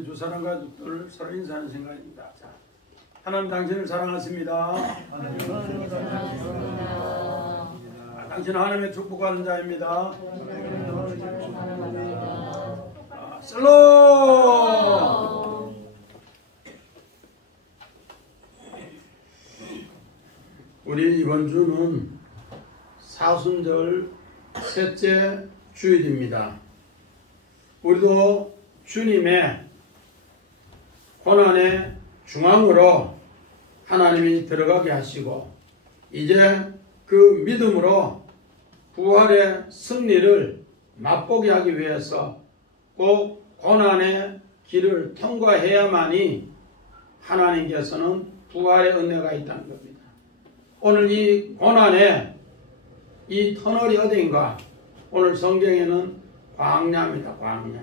우리 두 사람 가족들 서로 인사하는 생각입니다. 자, 하나님 당신을 사랑하십니다. 당신은 하나님의 축복하는 자입니다. 슬로! 우리 이번 주는 사순절 셋째 주일입니다. 우리도 주님의 고난의 중앙으로 하나님이 들어가게 하시고 이제 그 믿음으로 부활의 승리를 맛보게 하기 위해서 꼭 고난의 길을 통과해야만이 하나님께서는 부활의 은혜가 있다는 겁니다. 오늘 이 고난의 이 터널이 어딘가? 오늘 성경에는 광야입니다. 광야.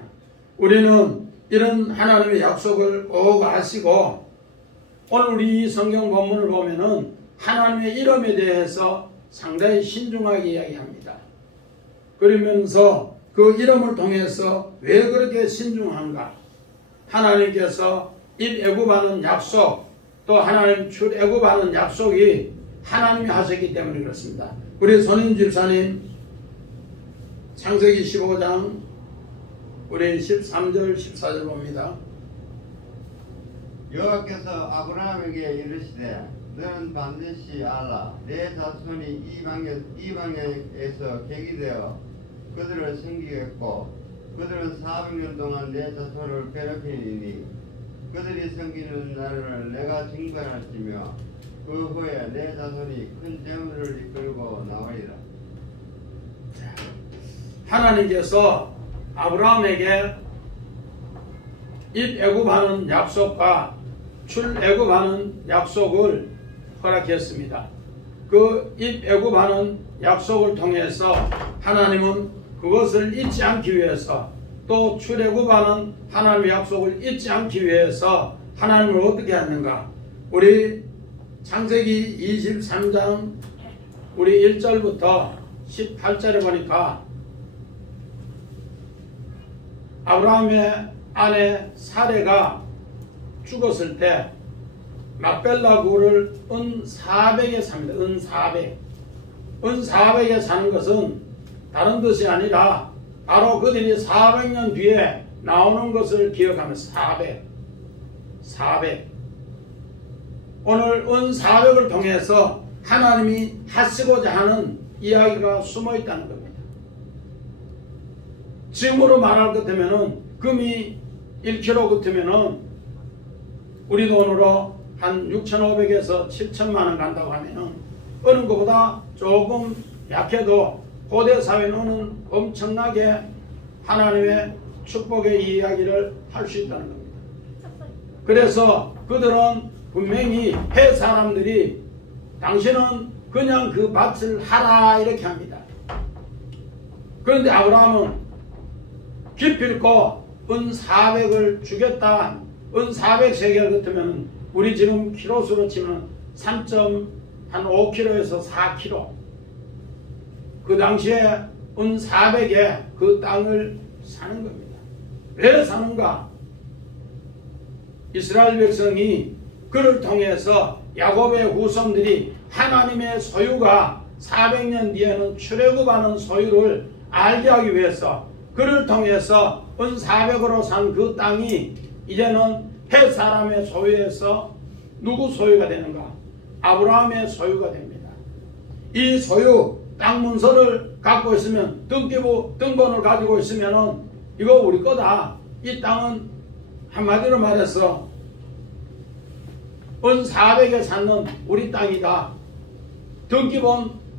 우리는 이런 하나님의 약속을 꼭 아시고 오늘 우리 성경 본문을 보면은 하나님의 이름에 대해서 상당히 신중하게 이야기합니다. 그러면서 그 이름을 통해서 왜 그렇게 신중한가? 하나님께서 입애굽하는 약속 또 하나님 출애굽하는 약속이 하나님이 하셨기 때문에 그렇습니다. 우리 손인 집사님 창세기 15장 우리 13절 14절 봅니다. 여호와께서 아브라함에게 이르시되 너는 반드시 알라 내 자손이 이방에서 객이되어 그들을 섬기겠고 그들은 400년 동안 내 자손을 괴롭히리니 그들이 섬기는 날을 내가 징벌할지며 그 후에 내 자손이 큰 재물을 이끌고 나오리라. 하나님께서 아브라함에게 입애굽하는 약속과 출애굽하는 약속을 허락했습니다. 그 입애굽하는 약속을 통해서 하나님은 그것을 잊지 않기 위해서 또 출애굽하는 하나님의 약속을 잊지 않기 위해서 하나님을 어떻게 하는가? 우리 창세기 23장 우리 1절부터 18절에 보니까 아브라함의 아내 사레가 죽었을 때 막벨라 굴을 은 400에 삽니다. 은 400. 은 400에 사는 것은 다른 뜻이 아니라 바로 그들이 400년 뒤에 나오는 것을 기억하면서 400. 오늘 은 400을 통해서 하나님이 하시고자 하는 이야기가 숨어 있다는 겁니다. 지금으로 말할 것 같으면은 금이 1kg 같으면은 우리 돈으로 한 6,500에서 7천만 원 간다고 하면은 어느 것보다 조금 약해도 고대 사회는 엄청나게 하나님의 축복의 이야기를 할 수 있다는 겁니다. 그래서 그들은 분명히 해 사람들이 당신은 그냥 그 밭을 하라 이렇게 합니다. 그런데 아브라함은 기필코 은 400을 주겠다. 은 400세겔 같으면 우리 지금 키로수로 치면 3.5kg에서 4kg. 그 당시에 은 400에 그 땅을 사는 겁니다. 왜 사는가? 이스라엘 백성이 그를 통해서 야곱의 후손들이 하나님의 소유가 400년 뒤에는 출애굽하는 소유를 알게 하기 위해서 그를 통해서 은 400으로 산 그 땅이 이제는 헷 사람의 소유에서 누구 소유가 되는가? 아브라함의 소유가 됩니다. 이 소유 땅 문서를 갖고 있으면 등본을 가지고 있으면은 이거 우리 거다. 이 땅은 한마디로 말해서 은 400에 사는 우리 땅이다.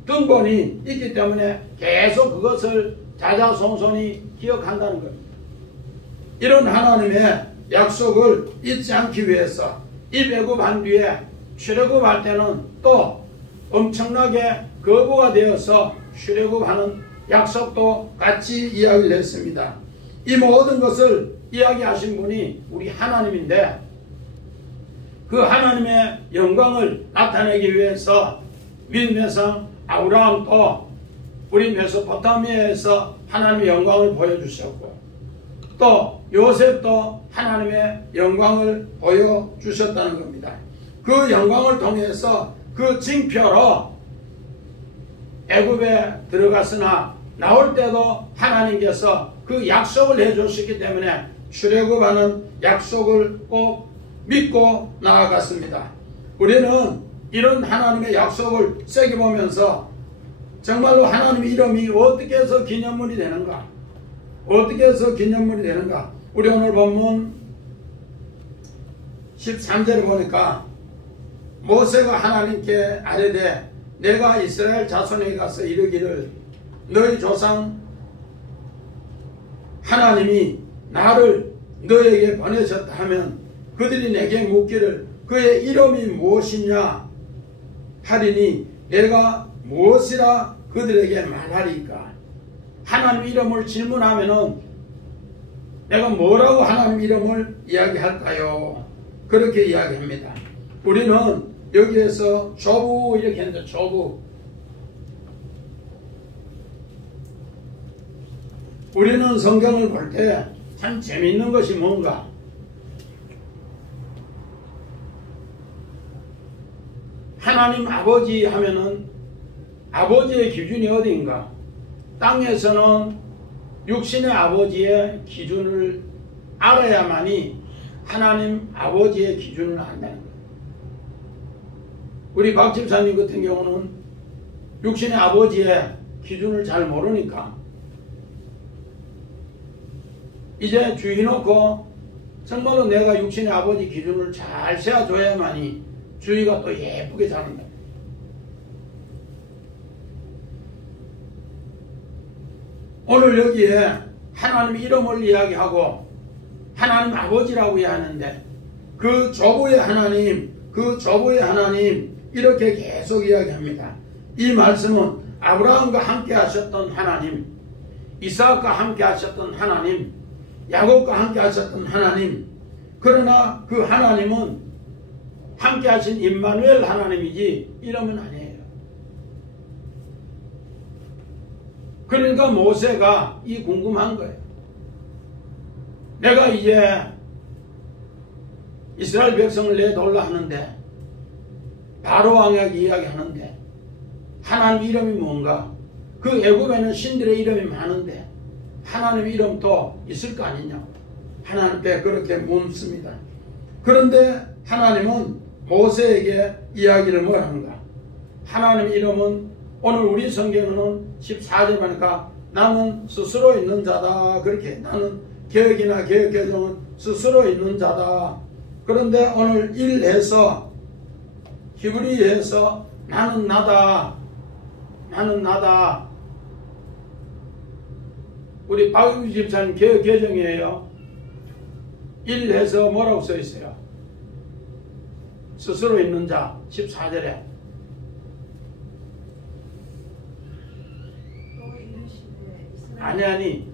등본이 있기 때문에 계속 그것을 자자손손이 기억한다는 겁니다. 이런 하나님의 약속을 잊지 않기 위해서 입애굽한 뒤에 출애굽할 때는 또 엄청나게 거부가 되어서 출애굽하는 약속도 같이 이야기를 했습니다. 이 모든 것을 이야기하신 분이 우리 하나님인데 그 하나님의 영광을 나타내기 위해서 믿음의 성 아브라함도 우리 메소포타미아에서 하나님의 영광을 보여주셨고 또 요셉도 하나님의 영광을 보여주셨다는 겁니다. 그 영광을 통해서 그 징표로 애굽에 들어갔으나 나올 때도 하나님께서 그 약속을 해주셨기 때문에 출애굽하는 약속을 꼭 믿고 나아갔습니다. 우리는 이런 하나님의 약속을 새겨보면서 정말로 하나님의 이름이 어떻게 해서 기념물이 되는가? 어떻게 해서 기념물이 되는가? 우리 오늘 본문 13절에 보니까 모세가 하나님께 아뢰되 내가 이스라엘 자손에게 가서 이르기를 너희 조상 하나님이 나를 너에게 보내셨다 하면 그들이 내게 묻기를 그의 이름이 무엇이냐 하리니 내가 무엇이라 그들에게 말하리까. 하나님 이름을 질문하면은 내가 뭐라고 하나님 이름을 이야기할까요? 그렇게 이야기합니다. 우리는 여기에서 조부 이렇게 했는데 조부. 우리는 성경을 볼 때 참 재미있는 것이 뭔가? 하나님 아버지 하면은 아버지의 기준이 어디인가? 땅에서는 육신의 아버지의 기준을 알아야만이 하나님 아버지의 기준을 안다는 거예요. 우리 박 집사님 같은 경우는 육신의 아버지의 기준을 잘 모르니까 이제 주의놓고 정말로 내가 육신의 아버지 기준을 잘 세워줘야만이 주의가 또 예쁘게 자란다. 오늘 여기에 하나님 이름을 이야기하고 하나님 아버지라고 이야기하는데 그 조부의 하나님, 그 조부의 하나님 이렇게 계속 이야기합니다. 이 말씀은 아브라함과 함께 하셨던 하나님, 이삭과 함께 하셨던 하나님, 야곱과 함께 하셨던 하나님, 그러나 그 하나님은 함께 하신 임마누엘 하나님이지 이름은 아니에요. 그러니까 모세가 이 궁금한 거예요. 내가 이제 이스라엘 백성을 내놓으려 하는데 바로 왕에게 이야기하는데 하나님 이름이 뭔가? 그 애굽에는 신들의 이름이 많은데 하나님 이름도 있을 거 아니냐고 하나님께 그렇게 묻습니다. 그런데 하나님은 모세에게 이야기를 뭘 하는가? 하나님 이름은 오늘 우리 성경은 14절 보니까 나는 스스로 있는 자다. 그렇게 나는 개혁이나 개혁개정은 스스로 있는 자다. 그런데 오늘 1에서 히브리에서 나는 나다. 나는 나다. 우리 박유주 집사님 개혁개정이에요. 1에서 뭐라고 써있어요? 스스로 있는 자 14절에 아니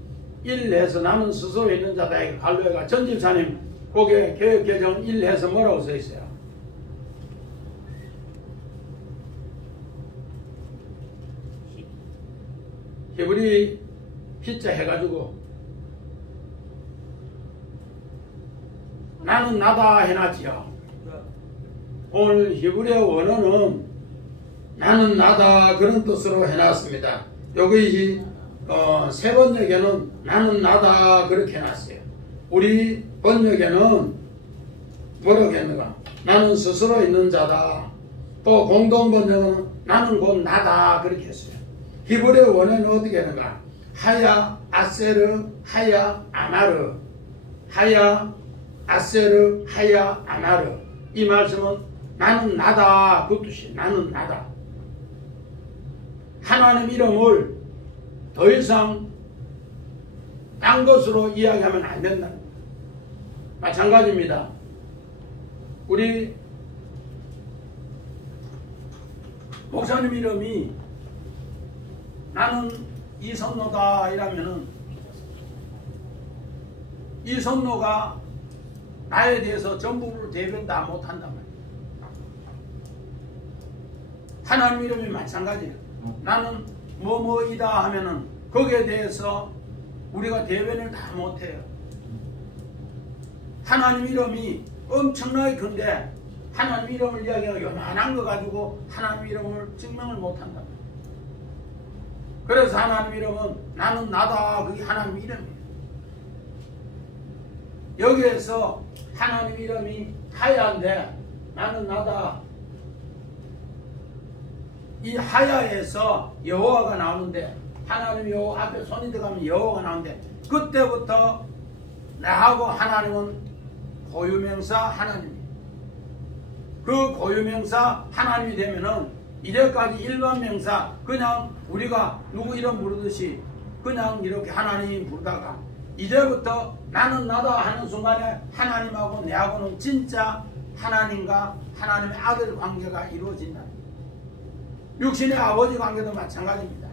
1에서 나는 스스로 있는 자다. 갈로에가 전 집사님 거기에 개혁개정 1에서 뭐라고 써있어요? 히브리 피자 해가지고 나는 나다 해놨지요. 오늘 히브리어 원어는 나는 나다 그런 뜻으로 해놨습니다. 여기 새 번역에는 나는 나다 그렇게 해놨어요. 우리 번역에는 뭐라고 했는가? 나는 스스로 있는 자다. 또 공동 번역은 나는 곧 나다 그렇게 했어요. 히브리어 원어는 어떻게 했는가? 하야 아세르 하야 아마르 하야 아세르 하야 아마르. 이 말씀은 나는 나다 그 뜻이 나는 나다. 하나님 이름을 더 이상 딴 것으로 이야기하면 안 된다. 마찬가지입니다. 우리 목사님 이름이 나는 이선노다 이라면은 이선노가 나에 대해서 전부를 대변 다 못한단 말이에요. 하나님 이름이 마찬가지예요. 나는 뭐뭐이다 하면은 거기에 대해서 우리가 대변을 다 못해요. 하나님 이름이 엄청나게 큰데 하나님 이름을 이야기하고 요만한 거 가지고 하나님 이름을 증명을 못한다. 그래서 하나님 이름은 나는 나다. 그게 하나님 이름이에요. 여기에서 하나님 이름이 하야인데 나는 나다. 이 하야에서 여호와가 나오는데 하나님 여호와 앞에 손이 들어가면 여호와가 나오는데 그때부터 나하고 하나님은 고유명사 하나님이에요. 그 고유명사 하나님이 되면은 이제까지 일반 명사 그냥 우리가 누구 이름 부르듯이 그냥 이렇게 하나님 부르다가 이제부터 나는 나다 하는 순간에 하나님하고 내하고는 진짜 하나님과 하나님의 아들 관계가 이루어진다. 육신의 아버지 관계도 마찬가지입니다.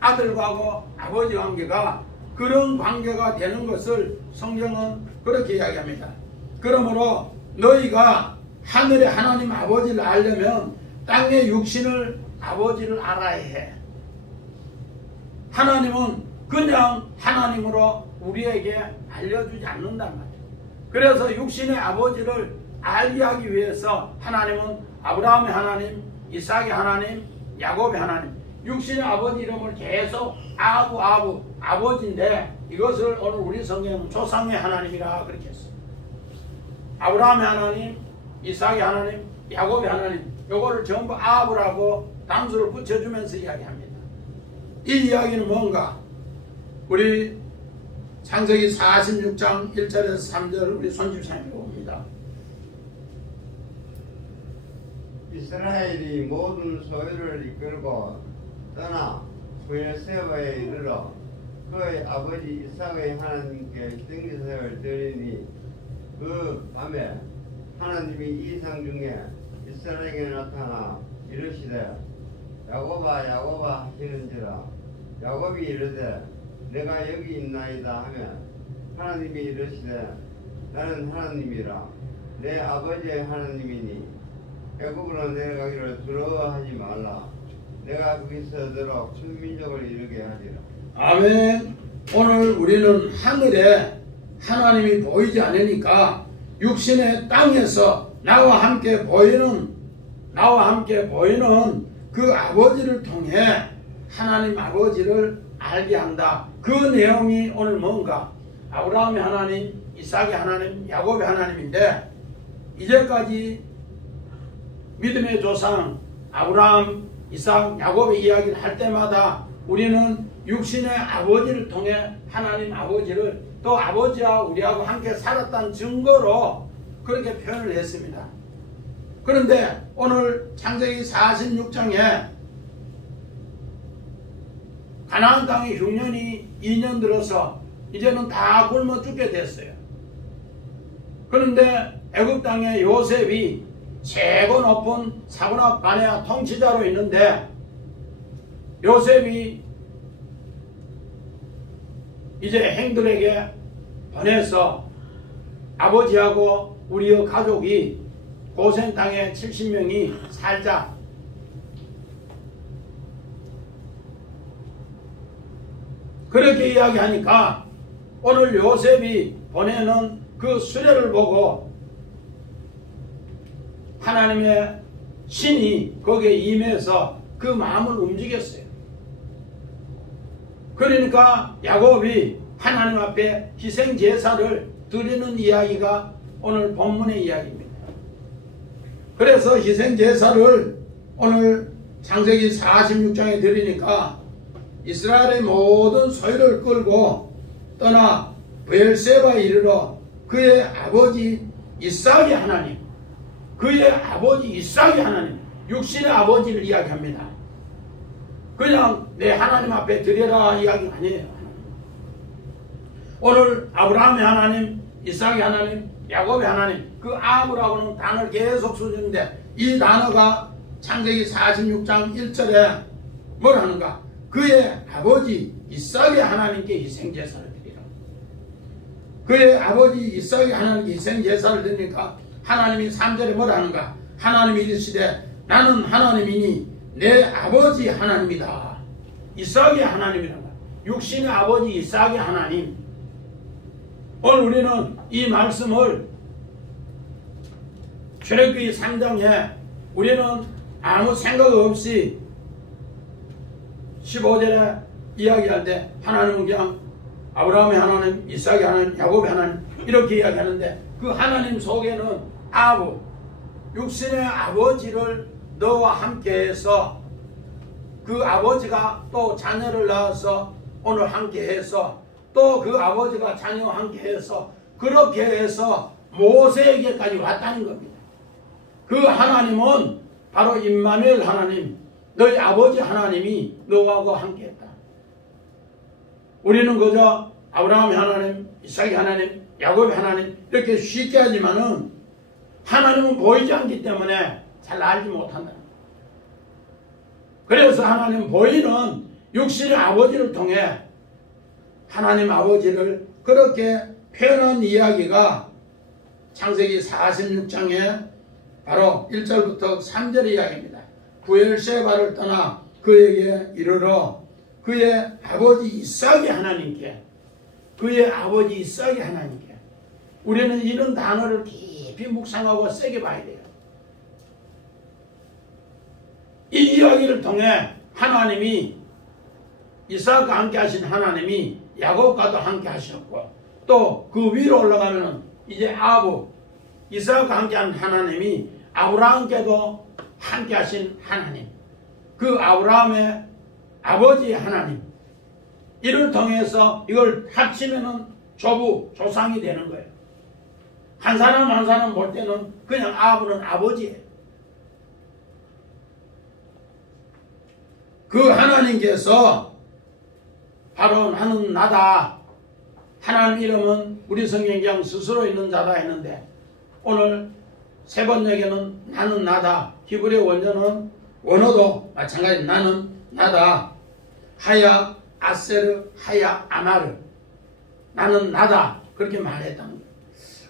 아들과 아버지 관계가 그런 관계가 되는 것을 성경은 그렇게 이야기합니다. 그러므로 너희가 하늘의 하나님 아버지를 알려면 땅의 육신을 아버지를 알아야 해. 하나님은 그냥 하나님으로 우리에게 알려주지 않는단 말이에요. 그래서 육신의 아버지를 알게 하기 위해서 하나님은 아브라함의 하나님, 이삭의 하나님, 야곱의 하나님, 육신의 아버지 이름을 계속 아버지인데 이것을 오늘 우리 성경은 조상의 하나님이라 그렇게 했어요. 아브라함의 하나님, 이삭의 하나님, 야곱의 하나님, 요거를 전부 아브라고 단수를 붙여주면서 이야기합니다. 이 이야기는 뭔가? 우리 창세기 46장 1절에서 3절을 우리 손집사님이 봅니다. 이스라엘이 모든 소유를 이끌고 떠나 브엘세바에 이르러 그의 아버지 이삭의 하나님께 생제사를 드리니 그 밤에 하나님이 이상 중에 이스라엘에게 나타나 이르시되 야곱아 야곱아 하시는지라 야곱이 이르되 내가 여기 있나이다 하면 하나님이 이르시되 나는 하나님이라 내 아버지의 하나님이니 애굽으로 내려가기를 두려워하지 말라 내가 거기서 너로 큰 민족을 이루게 하리라. 아멘. 오늘 우리는 하늘에 하나님이 보이지 않으니까 육신의 땅에서 나와 함께 보이는 그 아버지를 통해 하나님 아버지를 알게 한다. 그 내용이 오늘 뭔가? 아브라함의 하나님, 이삭의 하나님, 야곱의 하나님인데 이제까지 믿음의 조상 아브라함, 이삭, 야곱의 이야기를 할 때마다 우리는 육신의 아버지를 통해 하나님 아버지를 또 아버지와 우리하고 함께 살았다는 증거로 그렇게 표현을 했습니다. 그런데 오늘 창세기 46장에 가나안 땅의 흉년이 2년 들어서 이제는 다 굶어 죽게 됐어요. 그런데 애굽 땅에 요셉이 최고 높은 사브나 바네아 통치자로 있는데 요셉이 이제 행들에게 보내서 아버지하고 우리의 가족이 고센 땅에 70명이 살자. 그렇게 이야기하니까 오늘 요셉이 보내는 그 수레를 보고 하나님의 신이 거기에 임해서 그 마음을 움직였어요. 그러니까 야곱이 하나님 앞에 희생 제사를 드리는 이야기가 오늘 본문의 이야기입니다. 그래서 희생 제사를 오늘 창세기 46장에 드리니까 이스라엘의 모든 소유를 끌고 떠나 브엘세바에 이르러 그의 아버지 이삭의 하나님, 그의 아버지 이삭의 하나님, 육신의 아버지를 이야기합니다. 그냥 내 하나님 앞에 드려라 이야기가 아니에요. 오늘 아브라함의 하나님, 이삭의 하나님, 야곱의 하나님, 그 아브라고는 단어를 계속 쓰는데 이 단어가 창세기 46장 1절에 뭘 하는가? 그의 아버지 이삭의 하나님께 희생제사를 드리라. 그의 아버지 이삭의 하나님께 희생제사를 드리니까 하나님이 3절에 뭘 하는가? 하나님이 이르시되 나는 하나님이니 내 아버지 하나님이다. 이삭의 하나님이란다. 육신의 아버지 이삭의 하나님. 오늘 우리는 이 말씀을 출애굽기 3장에 우리는 아무 생각 없이 15절에 이야기할 때 하나님은 그냥 아브라함의 하나님, 이삭의 하나님, 야곱의 하나님 이렇게 이야기하는데 그 하나님 속에는 아부, 육신의 아버지를 너와 함께해서 그 아버지가 또 자녀를 낳아서 오늘 함께해서 또 그 아버지가 자녀와 함께해서 그렇게 해서 모세에게까지 왔다는 겁니다. 그 하나님은 바로 임마누엘 하나님, 너희 아버지 하나님이 너하고 함께했다. 우리는 그저 아브라함의 하나님, 이삭의 하나님, 야곱의 하나님 이렇게 쉽게 하지만은 하나님은 보이지 않기 때문에 잘 알지 못한다. 그래서 하나님 보이는 육신의 아버지를 통해 하나님 아버지를 그렇게 표현한 이야기가 창세기 46장에 바로 1절부터 3절의 이야기입니다. 부엘세바를 떠나 그에게 이르러 그의 아버지 이삭의 하나님께, 그의 아버지 이삭의 하나님께. 우리는 이런 단어를 깊이 묵상하고 세게 봐야 돼요. 이 이야기를 통해 하나님이 이삭과 함께 하신 하나님이 야곱과도 함께 하셨고 또 그 위로 올라가면 이제 아부 이삭과 함께 한 하나님이 아브라함께도 함께 하신 하나님, 그 아브라함의 아버지의 하나님, 이를 통해서 이걸 합치면은 조상이 되는 거예요. 한 사람 한 사람 볼 때는 그냥 아부는 아버지예요. 그 하나님께서 바로 나는 나다. 하나님 이름은 우리 성경경 스스로 있는 자다 했는데 오늘 세 번역에는 나는 나다. 히브리 원어도 마찬가지 나는 나다. 하야 아세르 하야 아마르 나는 나다. 그렇게 말했다는 거예요.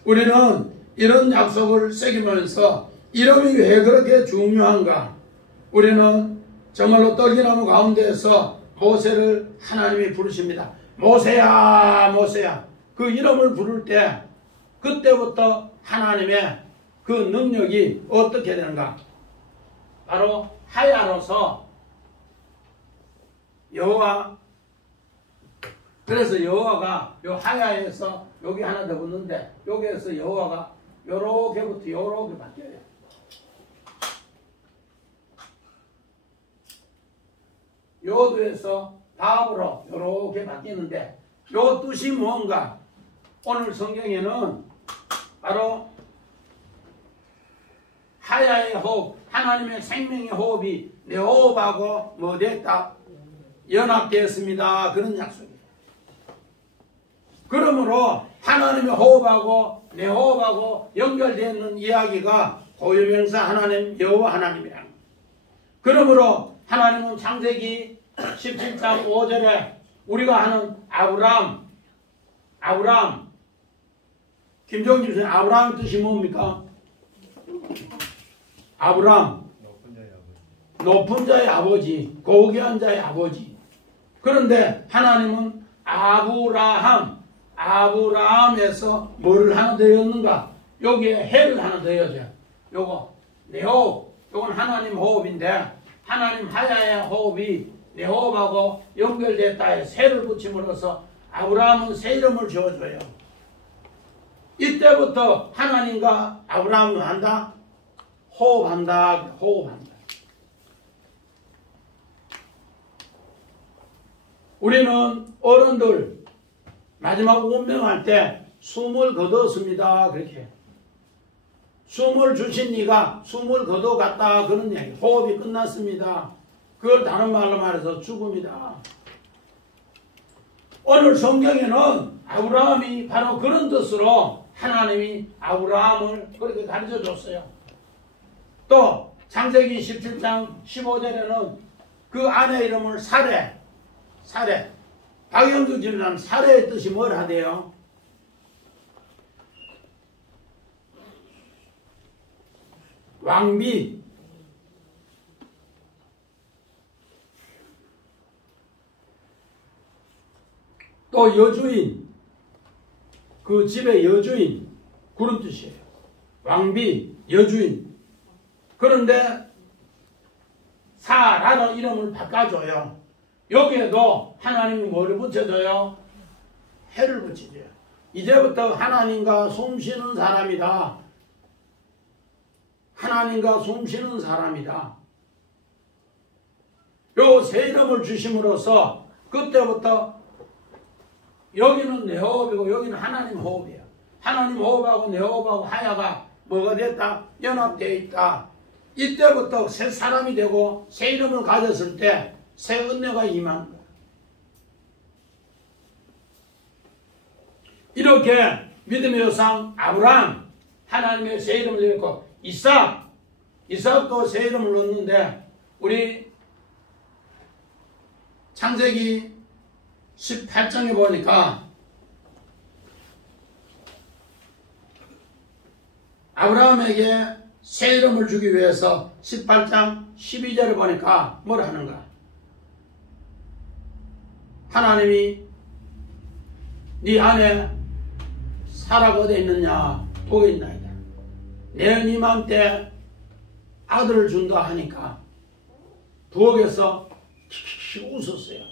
우리는 이런 약속을 새기면서 이름이 왜 그렇게 중요한가? 우리는 정말로 떨기나무 가운데에서 모세를 하나님이 부르십니다. 모세야 모세야. 그 이름을 부를 때 그때부터 하나님의 그 능력이 어떻게 되는가? 바로 하야로서 여호와, 그래서 여호와가 요 하야에서 여기 하나 더 붙는데 여기에서 여호와가 요렇게부터 요렇게 바뀌어요. 요도에서 답으로 요렇게 바뀌는데 요 뜻이 뭔가? 오늘 성경에는 바로 하야의 호흡, 하나님의 생명의 호흡이 내 호흡하고 뭐 됐다? 연합되었습니다. 그런 약속이에요. 그러므로 하나님의 호흡하고 내 호흡하고 연결되어 있는 이야기가 고유명사 하나님, 여호와 하나님이라는 거예요. 그러므로 하나님은 창세기 17장 5절에 우리가 하는 아브람, 김종진 선생님, 아브람의 뜻이 뭡니까? 아브람, 높은 자의 아버지, 고귀한 자의 아버지. 그런데 하나님은 아브라함에서 뭐를 하나 더였는가? 여기에 해를 하나 더해줘요. 요거 내 호흡, 요건 하나님 호흡인데 하나님 하야의 호흡이 내 호흡하고 연결됐다 해 새를 붙임으로써 아브라함은 새 이름을 지어줘요. 이때부터 하나님과 아브라함은 한다? 호흡한다. 우리는 어른들 마지막 운명할 때 숨을 거뒀습니다. 그렇게 숨을 주신 이가 숨을 거둬갔다 그런 얘기. 호흡이 끝났습니다. 그걸 다른 말로 말해서 죽음이다. 오늘 성경에는 아브라함이 바로 그런 뜻으로 하나님이 아브라함을 그렇게 가르쳐 줬어요. 또 창세기 17장 15절에는 그 아내 이름을 사레. 박영수 집사람 사레의 뜻이 뭘 하대요? 왕비. 또 여주인. 그 집의 여주인 그런 뜻이에요. 왕비, 여주인. 그런데 사라는 이름을 바꿔줘요. 여기에도 하나님이 뭐를 붙여줘요? 해를 붙이죠. 이제부터 하나님과 숨쉬는 사람이다. 하나님과 숨쉬는 사람이다. 요 새 이름을 주심으로써 그때부터 여기는 내 호흡이고 여기는 하나님 호흡이에요. 하나님 호흡하고 내 호흡하고 하야가 뭐가 됐다? 연합되어 있다. 이때부터 새 사람이 되고 새 이름을 가졌을 때 새 은혜가 임하는 거예요. 이렇게 믿음의 조상 아브라함 하나님의 새 이름을 잃고 이삭도 새 이름을 얻는데 우리 창세기 18장에 보니까 아브라함에게 새 이름을 주기 위해서 18장 12절에 보니까 뭘 하는가? 하나님이 네 안에 사라가 어디 있느냐? 거기 있나이다. 내 님한테 아들을 준다 하니까 부엌에서 킥킥 웃었어요.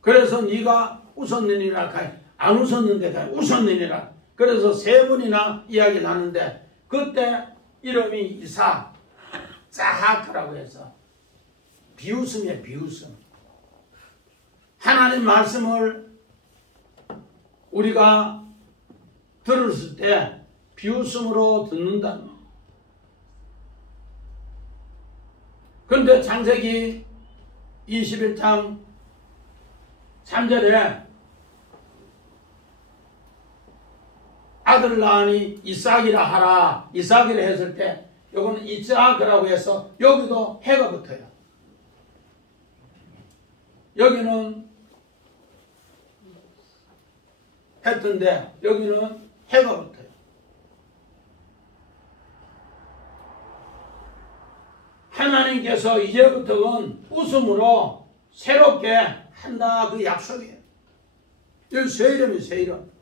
그래서 네가 웃었느니라 안 웃었는데 웃었느니라. 그래서 세 번이나 이야기 나는데 그때 이름이 이삭 자하크라고 해서 비웃음이에요. 비웃음. 하나님 말씀을 우리가 들었을 때 비웃음으로 듣는다는 거. 그런데 창세기 21장 3절에 아들을 낳으니 이삭이라 하라. 이삭이라 했을 때 요거는 이삭이라고 해서 여기도 해가 붙어요. 여기는 했던데 여기는 해가 붙어요. 하나님께서 이제부터는 웃음으로 새롭게 한다 그 약속이에요. 여기 새 이름이에요. 새 이름.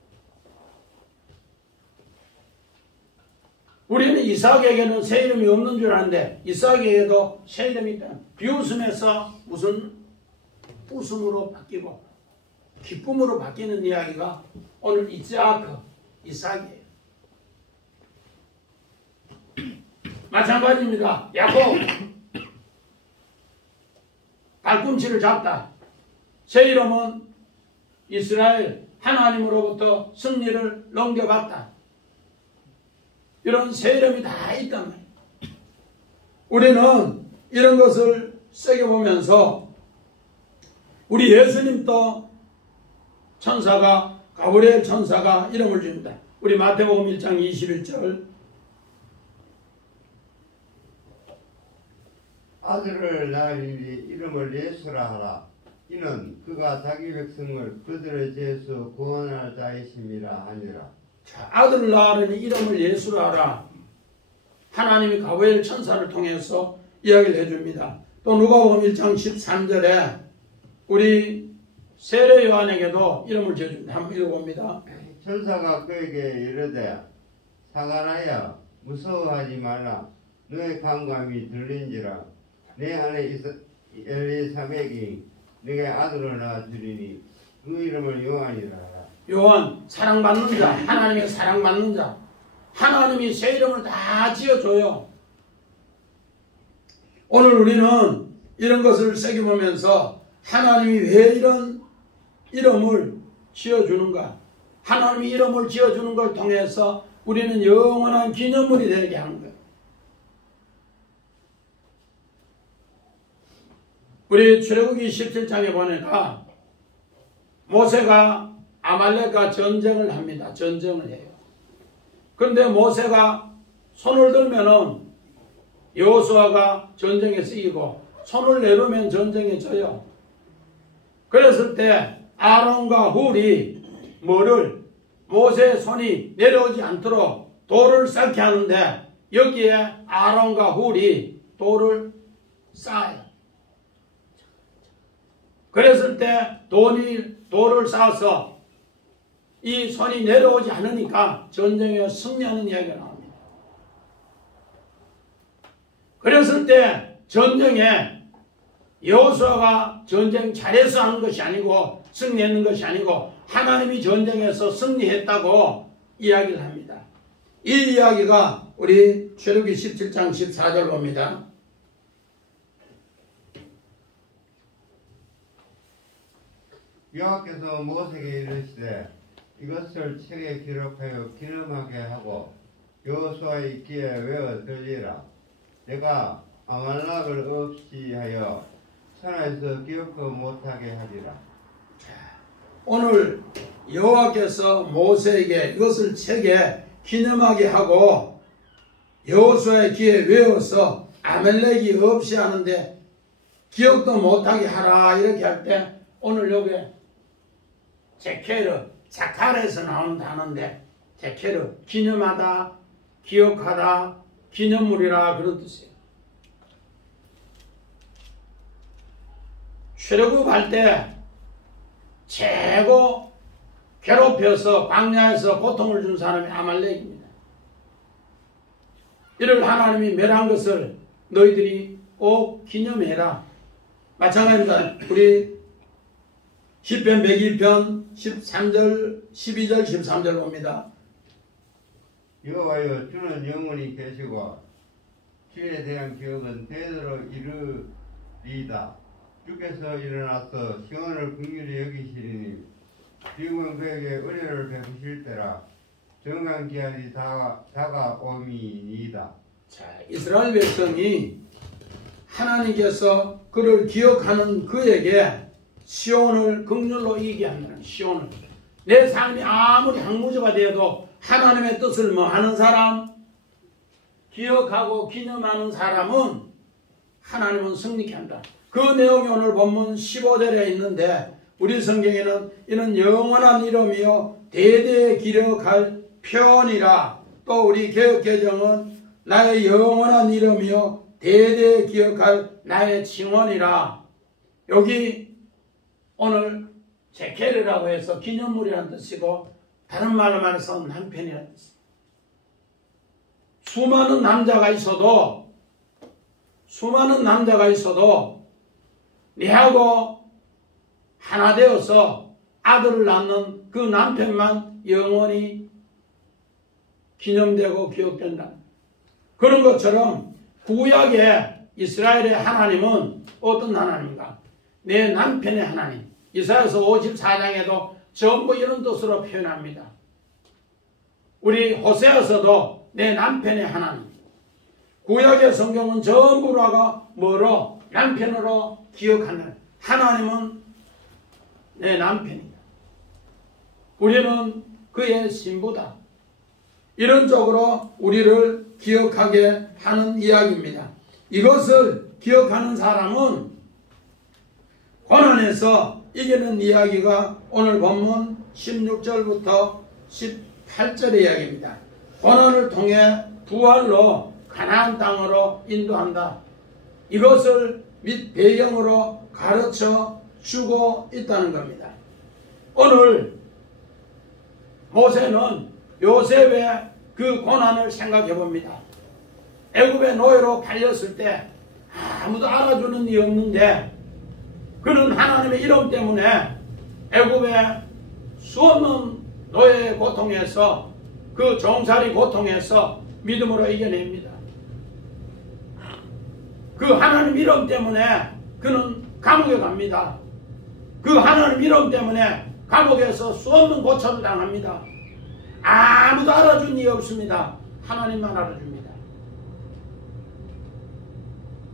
우리는 이삭에게는 새 이름이 없는 줄 아는데 이삭에게도 새 이름이 있다. 비웃음에서 무슨 웃음으로 바뀌고 기쁨으로 바뀌는 이야기가 오늘 이삭이에요. 마찬가지입니다. 야곱 발꿈치를 잡다. 새 이름은 이스라엘 하나님으로부터 승리를 넘겨받다. 이런 새 이름이 다 있단 말이에요. 우리는 이런 것을 새겨보면서 우리 예수님도 천사가 가브리엘 천사가 이름을 줍니다. 우리 마태복음 1장 21절 아들을 낳으리니 이름을 예수라 하라. 이는 그가 자기 백성을 그들의 죄에서 구원할 자이심이라 하니라. 자, 아들을 낳으니 이름을 예수로 하라. 하나님이 가브리엘 천사를 통해서 이야기를 해줍니다. 또 누가복음 1장 13절에 우리 세례 요한에게도 이름을 지어줍니다. 한번 읽어봅니다. 천사가 그에게 이르되 사가랴야 무서워하지 말라. 너의 감감이 들린지라. 내 아내 엘리사벳이 네게 아들을 낳아주리니 그 이름을 요한이라 하라. 요한 사랑받는 자, 하나님의 사랑받는 자. 하나님이 새 이름을 다 지어줘요. 오늘 우리는 이런 것을 새겨보면서 하나님이 왜 이런 이름을 지어주는가? 하나님이 이름을 지어주는 걸 통해서 우리는 영원한 기념물이 되게 하는 거예요. 우리 출애굽기 17장에 보니까 모세가 아말렉과 전쟁을 합니다. 전쟁을 해요. 그런데 모세가 손을 들면은 여호수아가 전쟁에 이기고 손을 내놓으면 전쟁에 져요. 그랬을 때 아론과 훌이 뭐를 모세의 손이 내려오지 않도록 돌을 쌓게 하는데 여기에 아론과 훌이 돌을 쌓아요. 그랬을 때 돌을 쌓아서 이 손이 내려오지 않으니까 전쟁에 승리하는 이야기가 나옵니다. 그랬을 때 전쟁에 여호수아가 전쟁 잘해서 한 것이 아니고 승리했는 것이 아니고 하나님이 전쟁에서 승리했다고 이야기를 합니다. 이 이야기가 우리 출애굽기 17장 14절 봅니다. 여호와께서 모세에게 이르시되 이것을 책에 기록하여 기념하게 하고 여호수아의 귀에 외어 들리라. 내가 아말렉을 없이 하여 천하에서 기억도 못하게 하리라. 오늘 여호와께서 모세에게 이것을 책에 기념하게 하고 여호수아의 귀에 외워서 아말렉이 없이 하는데 기억도 못하게 하라 이렇게 할 때 오늘 여기에 제케르, 자칼에서 나오는 단어인데 제케르, 기념하다, 기억하다, 기념물이라 그런 뜻이에요. 출애굽할 때 최고 괴롭혀서 광야에서 고통을 준 사람이 아말렉입니다. 이를 하나님이 멸한 것을 너희들이 꼭 기념해라. 마찬가지입니다. 우리 시편 102편 13절, 12절, 13절 봅니다. 여호와여 주는 영원히 계시고 주에 대한 기억은 대대로 이르리이다. 주께서 일어나서 시온을 긍휼히 여기시리니 지금은 그에게 은혜를 베푸실 때라. 정한 기한이 다가오미이다. 자, 이스라엘 백성이 하나님께서 그를 기억하는 그에게 시온을 긍휼로 이기게 한다는 시온을. 내 삶이 아무리 항무주가 되어도 하나님의 뜻을 뭐하는 사람, 기억하고 기념하는 사람은 하나님은 승리케 한다. 그 내용이 오늘 본문 15절에 있는데 우리 성경에는 이는 영원한 이름이요 대대에 기록할 표현이라. 또 우리 개역개정은 나의 영원한 이름이요 대대에 기억할 나의 칭원이라. 여기 오늘 제케르라고 해서 기념물이라는 뜻이고 다른 말로 말해서 남편이라는 뜻입니다. 수많은 남자가 있어도 내하고 하나 되어서 아들을 낳는 그 남편만 영원히 기념되고 기억된다. 그런 것처럼 구약의 이스라엘의 하나님은 어떤 하나님인가? 내 남편의 하나님. 이사야서 54장에도 전부 이런 뜻으로 표현합니다. 우리 호세아서도 내 남편의 하나님. 구약의 성경은 전부라가 뭐로? 남편으로 기억하는 하나님은 내 남편이다. 우리는 그의 신부다. 이런 쪽으로 우리를 기억하게 하는 이야기입니다. 이것을 기억하는 사람은 고난에서 이기는 이야기가 오늘 본문 16절부터 18절의 이야기입니다. 고난을 통해 부활로 가나안 땅으로 인도한다. 이것을 및 배경으로 가르쳐 주고 있다는 겁니다. 오늘 모세는 요셉의 그 고난을 생각해 봅니다. 애굽의 노예로 팔렸을 때 아무도 알아주는 이 없는데 그는 하나님의 이름 때문에 애굽의 수없는 노예의 고통에서 그 종살이 고통에서 믿음으로 이겨냅니다. 그 하나님 이름 때문에 그는 감옥에 갑니다. 그 하나님 이름 때문에 감옥에서 수없는 고초를 당합니다. 아무도 알아준 이 없습니다. 하나님만 알아줍니다.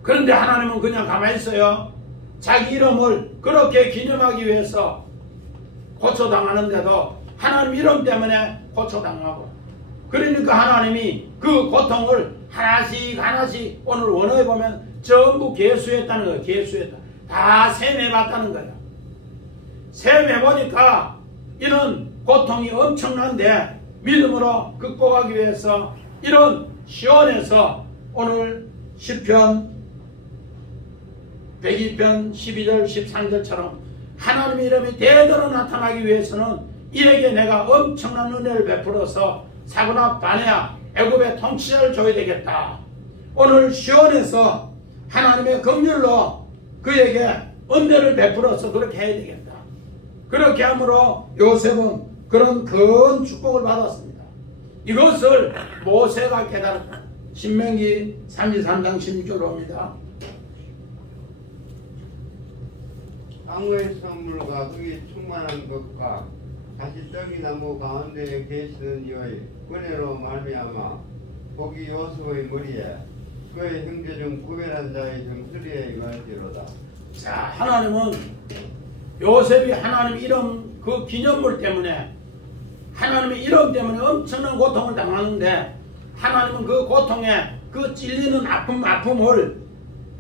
그런데 하나님은 그냥 가만히 있어요. 자기 이름을 그렇게 기념하기 위해서 고초당하는데도 하나님 이름 때문에 고초당하고, 그러니까 하나님이 그 고통을 하나씩 오늘 원어에 보면 전부 계수했다는 거예요. 계수했다. 다 셈해봤다는 거예요. 셈해보니까 이런 고통이 엄청난데 믿음으로 극복하기 위해서 이런 시온에서 오늘 시편 102편 12절 13절처럼 하나님의 이름이 대대로 나타나기 위해서는 이에게 내가 엄청난 은혜를 베풀어서 사고나 바네아 애굽의 통치자를 줘야 되겠다. 오늘 시온에서 하나님의 긍휼로 그에게 은혜를 베풀어서 그렇게 해야 되겠다. 그렇게 함으로 요셉은 그런 큰 축복을 받았습니다. 이것을 모세가 깨달았다. 신명기 33장 16절로 봅니다. 땅의 선물과 흙이 충만한 것과 가시떨기 나무 가운데에 계시는 이의 은혜로 말미암아 복이 요셉의 머리에 그의 형제 중 구별한 자의 정수리에 임할지로다. 자, 하나님은 요셉이 하나님 이름 그 기념물 때문에 하나님의 이름 때문에 엄청난 고통을 당하는데 하나님은 그 고통에 그 찔리는 아픔을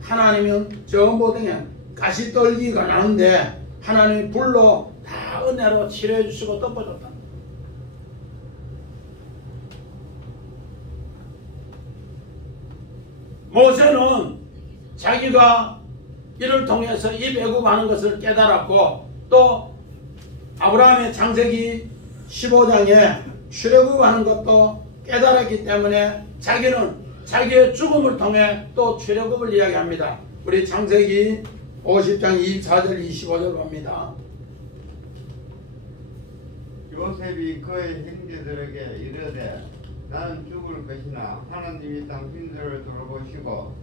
하나님은 저 모등에 가시떨기가 나는데 하나님이 불로 다 은혜로 치료해 주시고 덮어줬다. 모세는 자기가 이를 통해서 이 애굽하는 것을 깨달았고 또 아브라함의 창세기 15장에 출애굽하는 것도 깨달았기 때문에 자기는 자기의 죽음을 통해 또 출애굽을 이야기합니다. 우리 창세기 50장 24절 25절 봅니다. 요셉이 그의 형제들에게 이르되 나는 죽을 것이나 하나님이 당신들을 돌보시고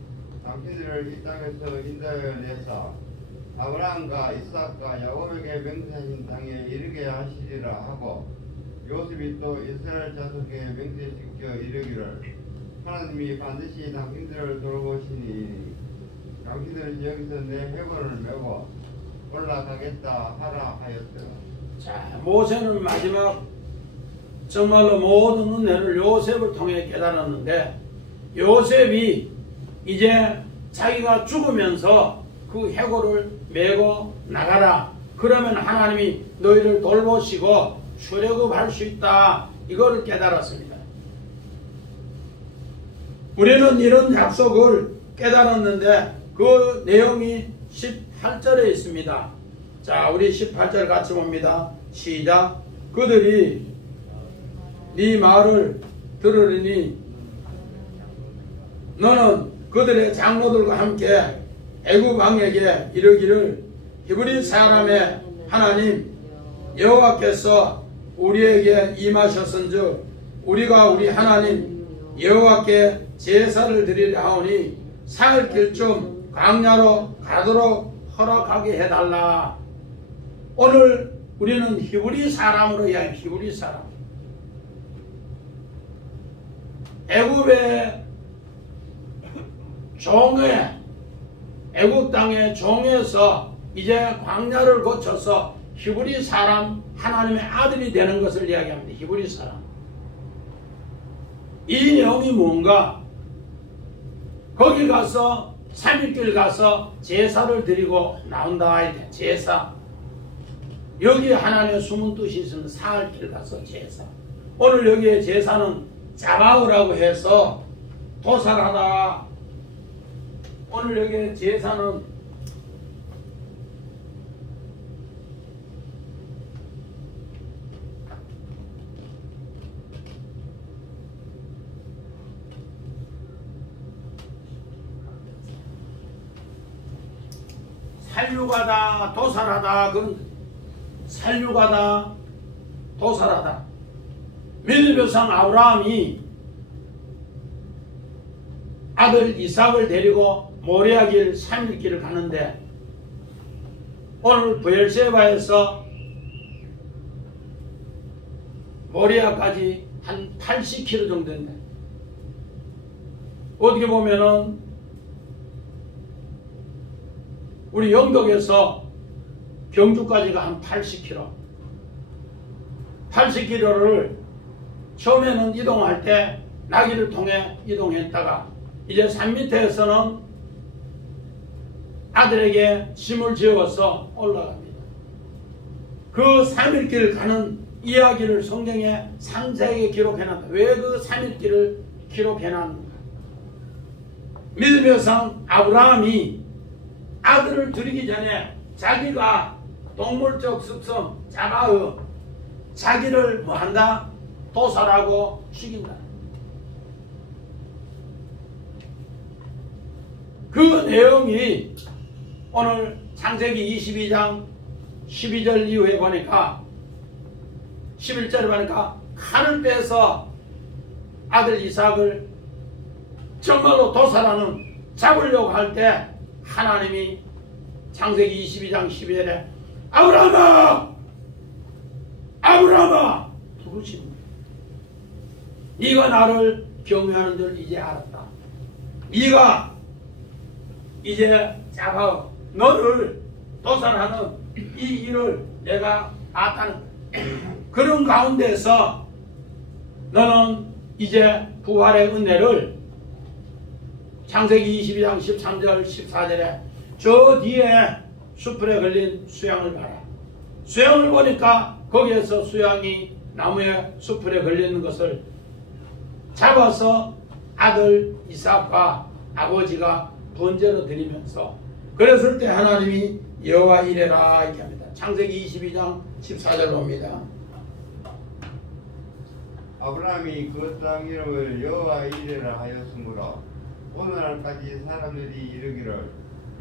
당신들을 이 땅에서 인도하여 내사 아브라함과 이삭과 야곱에게 맹세하신 땅에 이르게 하시리라 하고 요셉이 또 이스라엘 자손에게 맹세시켜 이르기를 하나님이 반드시 당신들을 돌보시니 당신들은 여기서 내 회고를 메고 올라가겠다 하라 하였더라. 자, 모세는 마지막 정말로 모든 은혜를 요셉을 통해 깨달았는데 요셉이 이제 자기가 죽으면서 그 해고를 메고 나가라. 그러면 하나님이 너희를 돌보시고 출애굽할 수 있다. 이거를 깨달았습니다. 우리는 이런 약속을 깨달았는데 그 내용이 18절에 있습니다. 자, 우리 18절 같이 봅니다. 시작. 그들이 네 말을 들으리니 너는 그들의 장로들과 함께 애굽 왕에게 이르기를 히브리 사람의 하나님 여호와께서 우리에게 임하셨은즉 우리가 우리 하나님 여호와께 제사를 드리려 하오니 사흘 길쯤 광야로 가도록 허락하게 해달라. 오늘 우리는 히브리 사람으로 이야기합니다. 히브리 사람. 애굽의 종에 애굽 땅의 종에서 이제 광야를 거쳐서 히브리 사람 하나님의 아들이 되는 것을 이야기합니다. 히브리 사람. 이 내용이 뭔가? 거기 가서 3일길 가서 제사를 드리고 나온다. 제사. 여기 하나님의 숨은 뜻이 있으면 사흘길 가서 제사. 오늘 여기에 제사는 자바우라고 해서 도살하다. 오늘 여기에 제사는 살육하다, 도살하다, 그런 살육하다, 도살하다. 밀교상 아브라함이 아들 이삭을 데리고 모리아길 3일길을 가는데 오늘 브엘세바에서 모리아까지 한 80km 정도 된다. 어떻게 보면은 우리 영덕에서 경주까지가 한 80km. 80km를 처음에는 이동할 때 나귀를 통해 이동했다가 이제 산 밑에서는 아들에게 짐을 지어서 올라갑니다. 그 3일길 가는 이야기를 성경에 상세하게 기록해놨다. 왜 그 3일길을 기록해놨는가? 믿음의 상 아브라함이 아들을 드리기 전에 자기가 동물적 습성 잡아어 자기를 뭐한다? 도살하고 죽인다. 그 내용이 오늘 창세기 22장 12절 이후에 보니까 11절에 보니까 칼을 빼서 아들 이삭을 정말로 도살하는 잡으려고 할 때 하나님이 창세기 22장 12절에 아브라함아! 아브라함아! 부르십니다. 네가 나를 경외하는 줄 이제 알았다. 네가 이제 잡아 너를 도살하는 이 일을 내가 봤다는 그런 가운데서 너는 이제 부활의 은혜를 창세기 22장 13절 14절에 저 뒤에 숯불에 걸린 수양을 봐라. 수양을 보니까 거기에서 수양이 나무에 숯불에 걸리는 것을 잡아서 아들 이삭과 아버지가 번제로 드리면서 그랬을 때 하나님이 여호와 이래라 이렇게 합니다. 창세기 22장 14절 봅니다. 아브라함이 그 땅 이름을 여호와 이레라 하였으므로 오늘날까지 사람들이 이르기를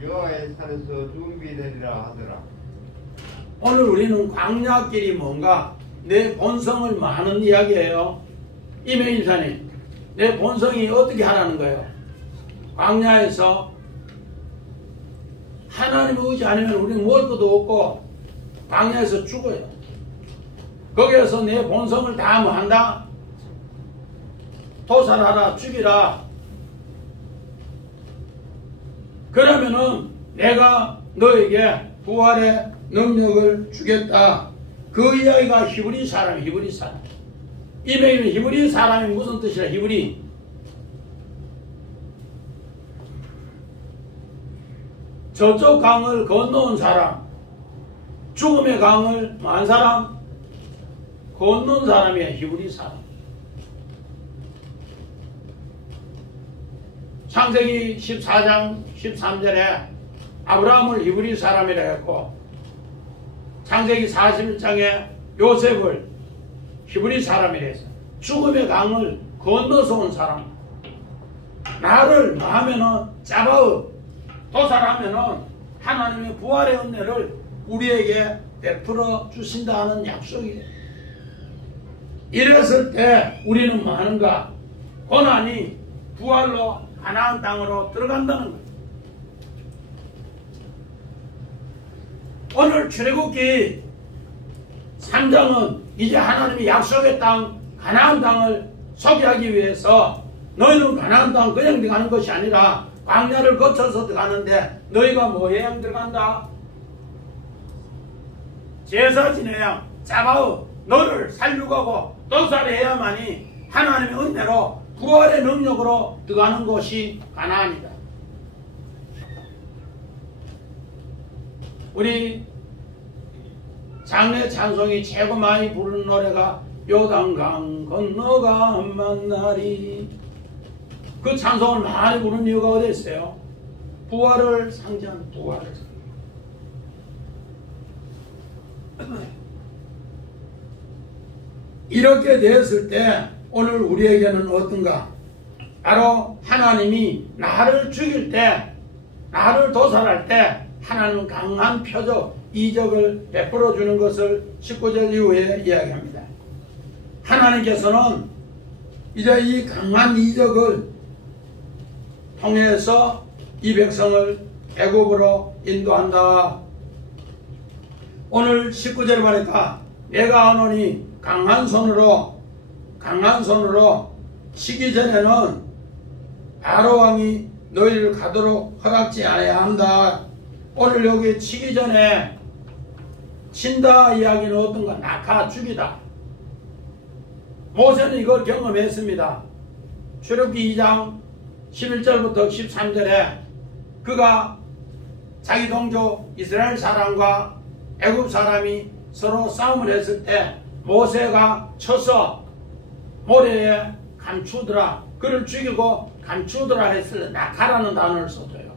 여호와의 산에서 준비되리라 하더라. 오늘 우리는 광야길이 뭔가 내 본성을 많은 이야기예요. 이명인사님, 내 본성이 어떻게 하라는 거예요? 광야에서 하나님 의지 아니면 우리는 먹을 것도 없고 광야에서 죽어요. 거기에서 내 본성을 다 뭐 한다? 도살하라, 죽이라. 그러면은 내가 너에게 부활의 능력을 주겠다. 그 이야기가 히브리 사람. 이명이면 히브리 사람이 무슨 뜻이라? 히브리 저쪽 강을 건너온 사람, 죽음의 강을 만 사람 건넌 사람이야. 히브리 사람. 창세기 14장 13절에 아브라함을 히브리 사람이라 했고 창세기 41장에 요셉을 히브리 사람이라 했어. 죽음의 강을 건너서 온 사람. 나를 하면은 잡아어 도살하면은 하나님의 부활의 은혜를 우리에게 베풀어 주신다는 약속이에요. 이랬을 때 우리는 뭐 하는가? 고난이 부활로 가나안 땅으로 들어간다는 거예요. 오늘 출애굽기 3장은 이제 하나님이 약속의 땅 가나안 땅을 소개하기 위해서 너희는 가나안 땅 그냥 들어가는 것이 아니라 광야를 거쳐서 들어가는데 너희가 뭐에 들어간다? 제사 지내야 잡아오 너를 살려가고 도살해야만이 하나님의 은혜로 부활의 능력으로 들어가는 곳이 가나안이다. 우리 장례 찬송이 최고 많이 부르는 노래가 요단강 건너가 만나리. 그 찬송을 많이 부르는 이유가 어디 있어요? 부활을 상징하는 부활을. 이렇게 되었을 때 오늘 우리에게는 어떤가? 바로 하나님이 나를 죽일 때, 나를 도살할 때 하나님은 강한 표적, 이적을 베풀어 주는 것을 19절 이후에 이야기합니다. 하나님께서는 이제 이 강한 이적을 통해서 이 백성을 애굽으로 인도한다. 오늘 19절에 보니까 내가 하노니 강한 손으로 치기 전에는 바로 왕이 너희를 가도록 허락지 않아야 한다. 오늘 여기 치기 전에 친다 이야기는 어떤가? 낙하 죽이다. 모세는 이걸 경험했습니다. 출애굽기 2장 11절부터 13절에 그가 자기 동족 이스라엘 사람과 애굽 사람이 서로 싸움을 했을 때 모세가 쳐서 모래에 감추더라. 그를 죽이고 감추더라 했을 때 낙하라는 단어를 써줘요.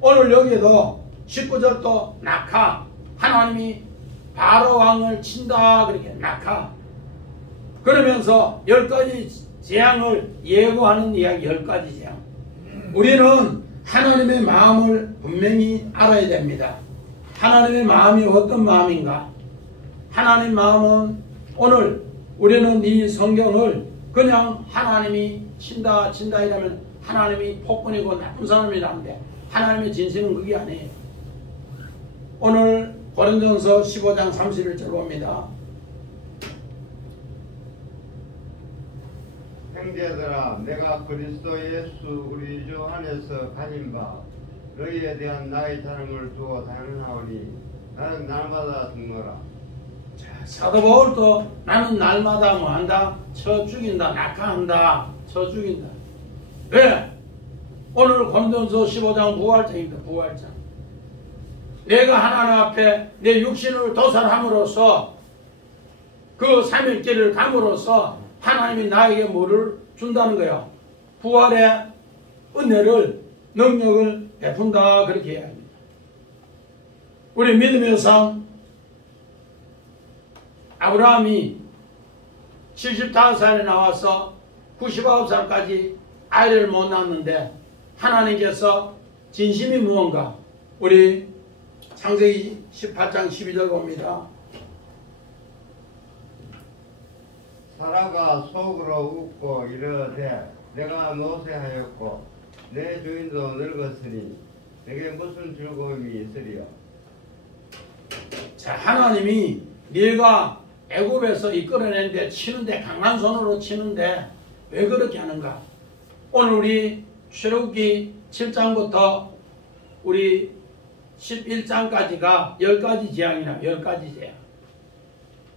오늘 여기에도 19절도 낙하, 하나님이 바로 왕을 친다 그렇게 낙하. 그러면서 10가지 재앙을 예고하는 이야기 10가지 재앙. 우리는 하나님의 마음을 분명히 알아야 됩니다. 하나님의 마음이 어떤 마음인가? 하나님 마음은 오늘 우리는 이 성경을 그냥 하나님이 친다 이러면 하나님이 폭군이고 나쁜 사람이라는데 하나님의 진심은 그게 아니에요. 오늘 고린도전서 15장 31절 봅니다. 형제들아, 내가 그리스도 예수 우리 주 안에서 가진 바 너희에 대한 나의 자랑을 두어 당연하오니 나는 날마다 죽노라. 사도 바울도 나는 날마다 뭐한다? 쳐 죽인다, 낙하한다, 쳐 죽인다. 왜? 오늘 고린도전서 15장 부활장입니다. 부활장. 내가 하나님 앞에 내 육신을 도살함으로써 그 3일째를 감으로써 하나님이 나에게 뭐를 준다는 거예요? 부활의 은혜를, 능력을 베푼다 그렇게 해야 합니다. 우리 믿음의 상 아브라함이 75살에 나와서 99살까지 아이를 못 낳았는데 하나님께서 진심이 무언가? 우리 창세기 18장 12절 봅니다. 사라가 속으로 웃고 이르되 내가 노쇠하였고 내 주인도 늙었으니 내게 무슨 즐거움이 있으리요. 자, 하나님이 네가 애굽에서 이끌어내는데 치는데 강한 손으로 치는데 왜 그렇게 하는가? 오늘 우리 출애굽기 7장부터 우리 11장까지가 10가지 재앙이나 10가지 재앙.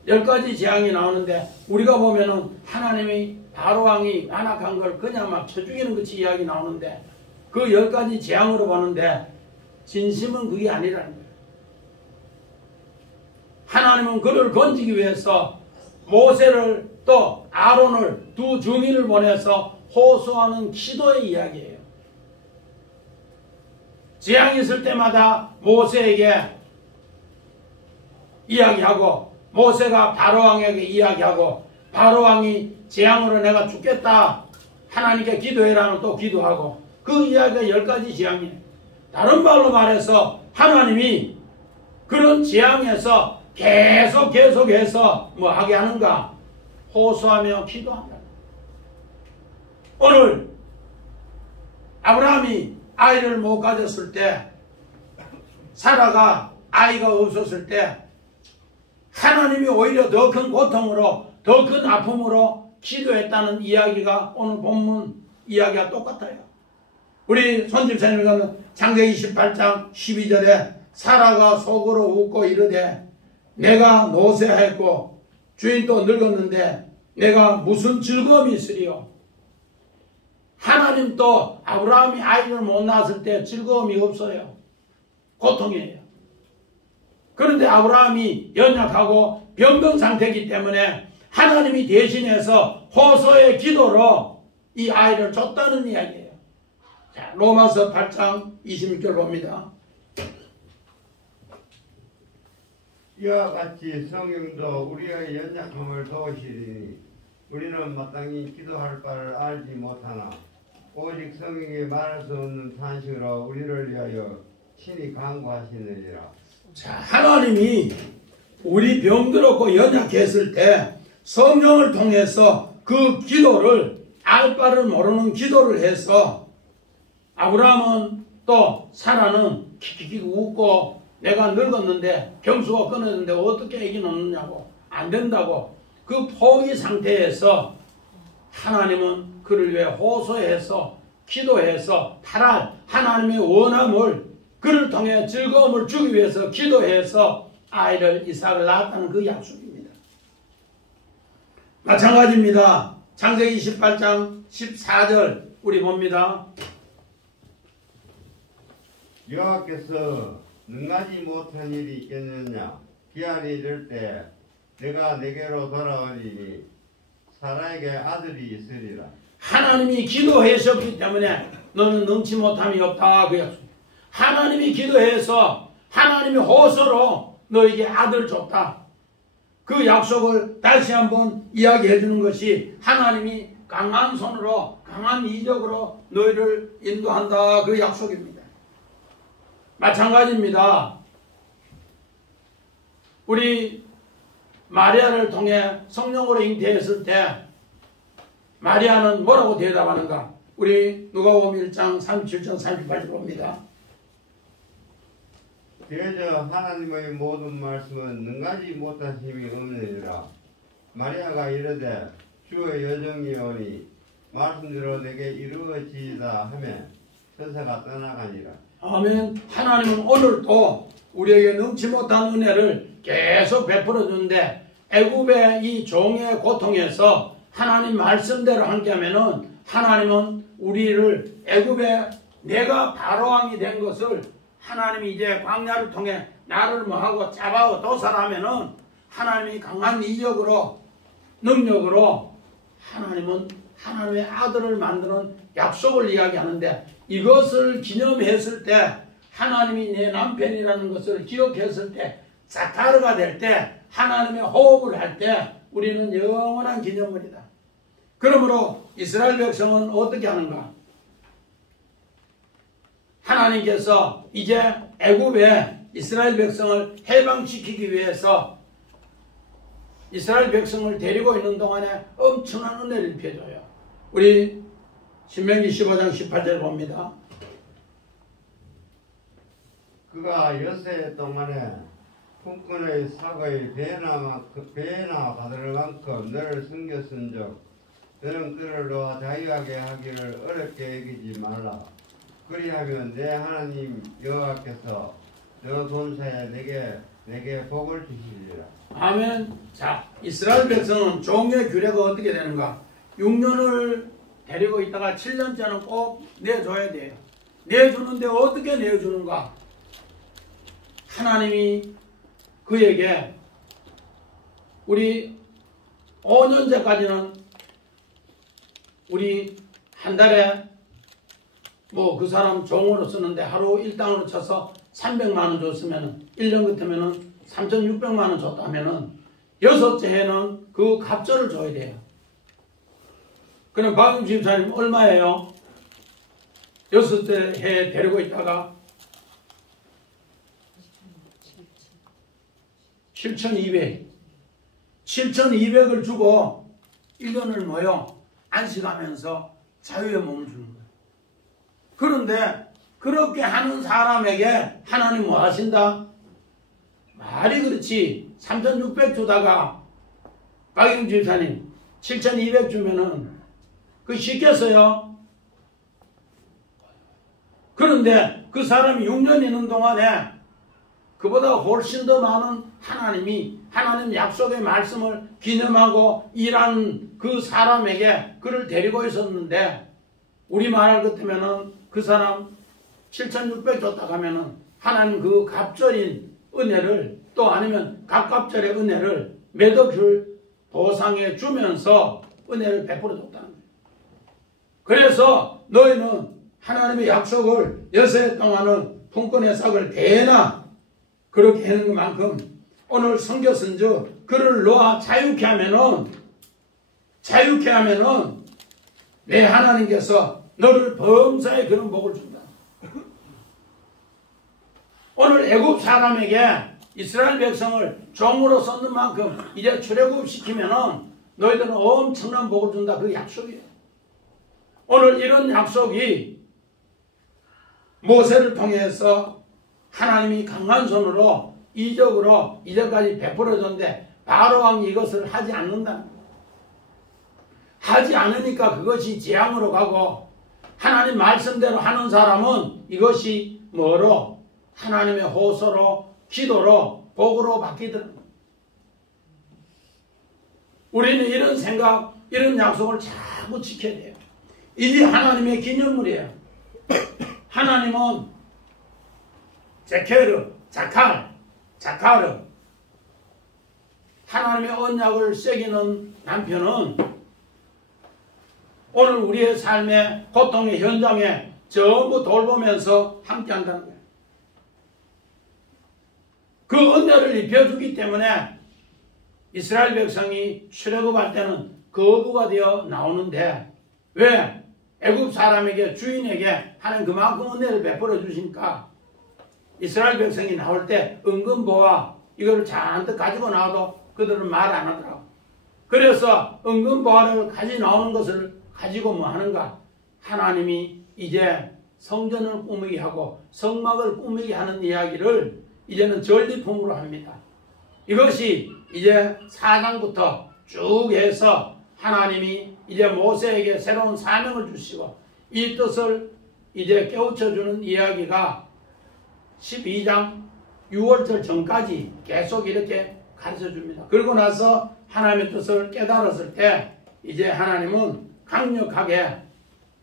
10가지 재앙이 나오는데 우리가 보면은 하나님이 바로왕이 완악한 걸 그냥 막 쳐 죽이는 것이 이야기 나오는데 그 10가지 재앙으로 보는데 진심은 그게 아니라는 거예요. 하나님은 그를 건지기 위해서 모세를 또 아론을 두 증인을 보내서 호소하는 기도의 이야기예요. 재앙이 있을 때마다 모세에게 이야기하고 모세가 바로왕에게 이야기하고 바로왕이 재앙으로 내가 죽겠다 하나님께 기도해라는 또 기도하고 그 이야기가 10가지 재앙이에요. 다른 말로 말해서 하나님이 그런 재앙에서 계속해서 뭐 하게 하는가? 호소하며 기도한다. 오늘 아브라함이 아이를 못 가졌을 때 사라가 아이가 없었을 때 하나님이 오히려 더 큰 고통으로 더 큰 아픔으로 기도했다는 이야기가 오늘 본문 이야기가 똑같아요. 우리 손집사님이 가는 창세기 28장 12절에 사라가 속으로 웃고 이르되 내가 노쇠하였고 주인도 늙었는데 내가 무슨 즐거움이 있으리요. 하나님도 아브라함이 아이를 못 낳았을 때 즐거움이 없어요. 고통이에요. 그런데 아브라함이 연약하고 병든 상태이기 때문에 하나님이 대신해서 호소의 기도로 이 아이를 줬다는 이야기예요. 자, 로마서 8장 26절 봅니다. 이와 같이 성령도 우리의 연약함을 도우시리니 우리는 마땅히 기도할 바를 알지 못하나 오직 성령이 말할 수 없는 탄식으로 우리를 위하여 친히 간구하시느니라. 자, 하나님이 우리 병들었고 연약했을 때 성령을 통해서 그 기도를 알 바를 모르는 기도를 해서 아브라함은 또 사라는 킥킥 웃고 내가 늙었는데 경수가 끊어졌는데 어떻게 애기 낳느냐고 안 된다고 그 포기 상태에서 하나님은 그를 위해 호소해서 기도해서 팔할 하나님의 원함을 그를 통해 즐거움을 주기 위해서 기도해서 아이를 이삭을 낳았다는 그 약속입니다. 마찬가지입니다. 창세기 28장 14절 우리 봅니다. 여호와께서 능가지 못한 일이 있겠느냐. 기한이 이를 때 내가 내게로 돌아오리니 사라에게 아들이 있으리라. 하나님이 기도하셨기 때문에 너는 능치 못함이 없다 그 약속. 하나님이 기도해서 하나님이 호소로 너에게 아들 줬다. 그 약속을 다시 한번 이야기해 주는 것이 하나님이 강한 손으로 강한 이적으로 너희를 인도한다, 그 약속입니다. 마찬가지입니다. 우리 마리아를 통해 성령으로 잉태했을 때 마리아는 뭐라고 대답하는가? 우리 누가복음 1장 37절 38절 봅니다. 대저 하나님의 모든 말씀은 능가지 못하심이 없느니라. 마리아가 이르되 주의 여정이오니 말씀대로 내게 이루어지이다 하며 천사가 떠나가니라. 아멘. 하나님은 오늘도 우리에게 능치 못한 은혜를 계속 베풀어 주는데, 애굽의 이 종의 고통에서 하나님 말씀대로 함께하면은 하나님은 우리를 애굽에 내가 바로왕이 된 것을 하나님이 이제 광야를 통해 나를 뭐하고 잡아오 도살하면은 하나님이 강한 이적으로 능력으로 하나님은 하나님의 아들을 만드는 약속을 이야기하는데, 이것을 기념했을 때 하나님이 내 남편이라는 것을 기억했을 때 자카르가 될 때 하나님의 호흡을 할 때 우리는 영원한 기념물이다. 그러므로 이스라엘 백성은 어떻게 하는가? 하나님께서 이제 애굽에 이스라엘 백성을 해방시키기 위해서 이스라엘 백성을 데리고 있는 동안에 엄청난 은혜를 입혀줘요. 우리 신명기 15장 18절 봅니다. 그가 엿새 동안에 품꾼의 사과의 배나 가들 만큼 너를 섬겼은즉 너는 그를 놓아 자유하게 하기를 어렵게 여기지 말라. 그리하면 내 하나님 여호와께서 너 본사에 내게 복을 주시리라. 아멘. 자, 이스라엘 백성은 종의 규례가 어떻게 되는가? 6년을 데리고 있다가 7년째는 꼭 내줘야 돼요. 내주는데 어떻게 내주는가? 하나님이 그에게 우리 5년째까지는 우리 한 달에 뭐 그 사람 종으로 쓰는데 하루 일당으로 쳐서 300만 원 줬으면 1년 같으면은 3,600만 원 줬다면은 여섯째 해는 그 갑절을 줘야 돼요. 그럼 박윤 집사님 얼마예요? 여섯째 해 데리고 있다가 7,200을 주고 1년을 뭐요? 안식하면서 자유의 몸을 주는 거예요. 그런데 그렇게 하는 사람에게 하나님 뭐 하신다? 말이 그렇지. 3,600 주다가 박영 집사님 7,200 주면은 그 쉽겠어요? 그런데 그 사람이 6년 있는 동안에 그보다 훨씬 더 많은 하나님 약속의 말씀을 기념하고 일한 그 사람에게 그를 데리고 있었는데, 우리 말할 것 같으면은 그 사람 7,600 줬다 가면은 하나님 그 갑절인 은혜를, 또 아니면 갑갑절의 은혜를 몇 억을 보상해 주면서 은혜를 베풀어 줬다는 거예요. 그래서 너희는 하나님의 약속을 여세 동안은 품꾼의 삭을 대나 그렇게 하는 것만큼 오늘 섬겼은즉 그를 놓아 자유케 하면은 내 하나님께서 너를 범사에 그런 복을 준다. 오늘 애굽 사람에게 이스라엘 백성을 종으로 썼는 만큼 이제 출애굽 시키면은 너희들은 엄청난 복을 준다. 그 약속이에요. 오늘 이런 약속이 모세를 통해서 하나님이 강한 손으로 이적으로 이제까지 베풀어줬는데 바로왕이 이것을 하지 않는다. 하지 않으니까 그것이 재앙으로 가고, 하나님 말씀대로 하는 사람은 이것이 뭐로? 하나님의 호소로, 기도로, 복으로 바뀌더라고요. 우리는 이런 생각, 이런 약속을 자꾸 지켜야 돼요. 이게 하나님의 기념물이에요. 하나님은 자카르 하나님의 언약을 새기는 남편은 오늘 우리의 삶의 고통의 현장에 전부 돌보면서 함께 한다는 거예요. 그 은혜를 입혀주기 때문에 이스라엘 백성이 출애굽할 때는 거부가 되어 나오는데 왜? 애굽 사람에게 주인에게 하나님 그만큼 은혜를 베풀어 주시니까 이스라엘 백성이 나올 때 은근보화 이거를 잔뜩 가지고 나와도 그들은 말 안 하더라고. 그래서 은근보화를 가지고 나오는 것을 가지고 뭐 하는가? 하나님이 이제 성전을 꾸미게 하고 성막을 꾸미게 하는 이야기를 이제는 전리품으로 합니다. 이것이 이제 4장부터 쭉 해서 하나님이 이제 모세에게 새로운 사명을 주시고 이 뜻을 이제 깨우쳐주는 이야기가 12장 6월절 전까지 계속 이렇게 가르쳐 줍니다. 그러고 나서 하나님의 뜻을 깨달았을 때 이제 하나님은 강력하게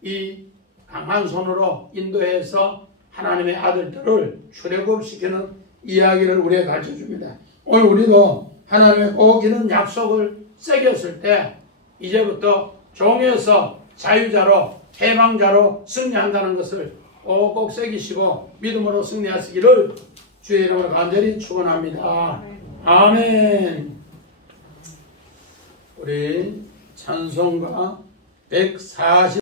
이 강한 손으로 인도해서 하나님의 아들들을 출애굽시키는 이야기를 우리에게 가르쳐 줍니다. 오늘 우리도 하나님의 꼭 이런 약속을 새겼을 때 이제부터 종에서 자유자로 해방자로 승리한다는 것을 꼭 새기시고 믿음으로 승리하시기를 주의 이름으로 간절히 축원합니다. 아멘. 우리 찬송가 140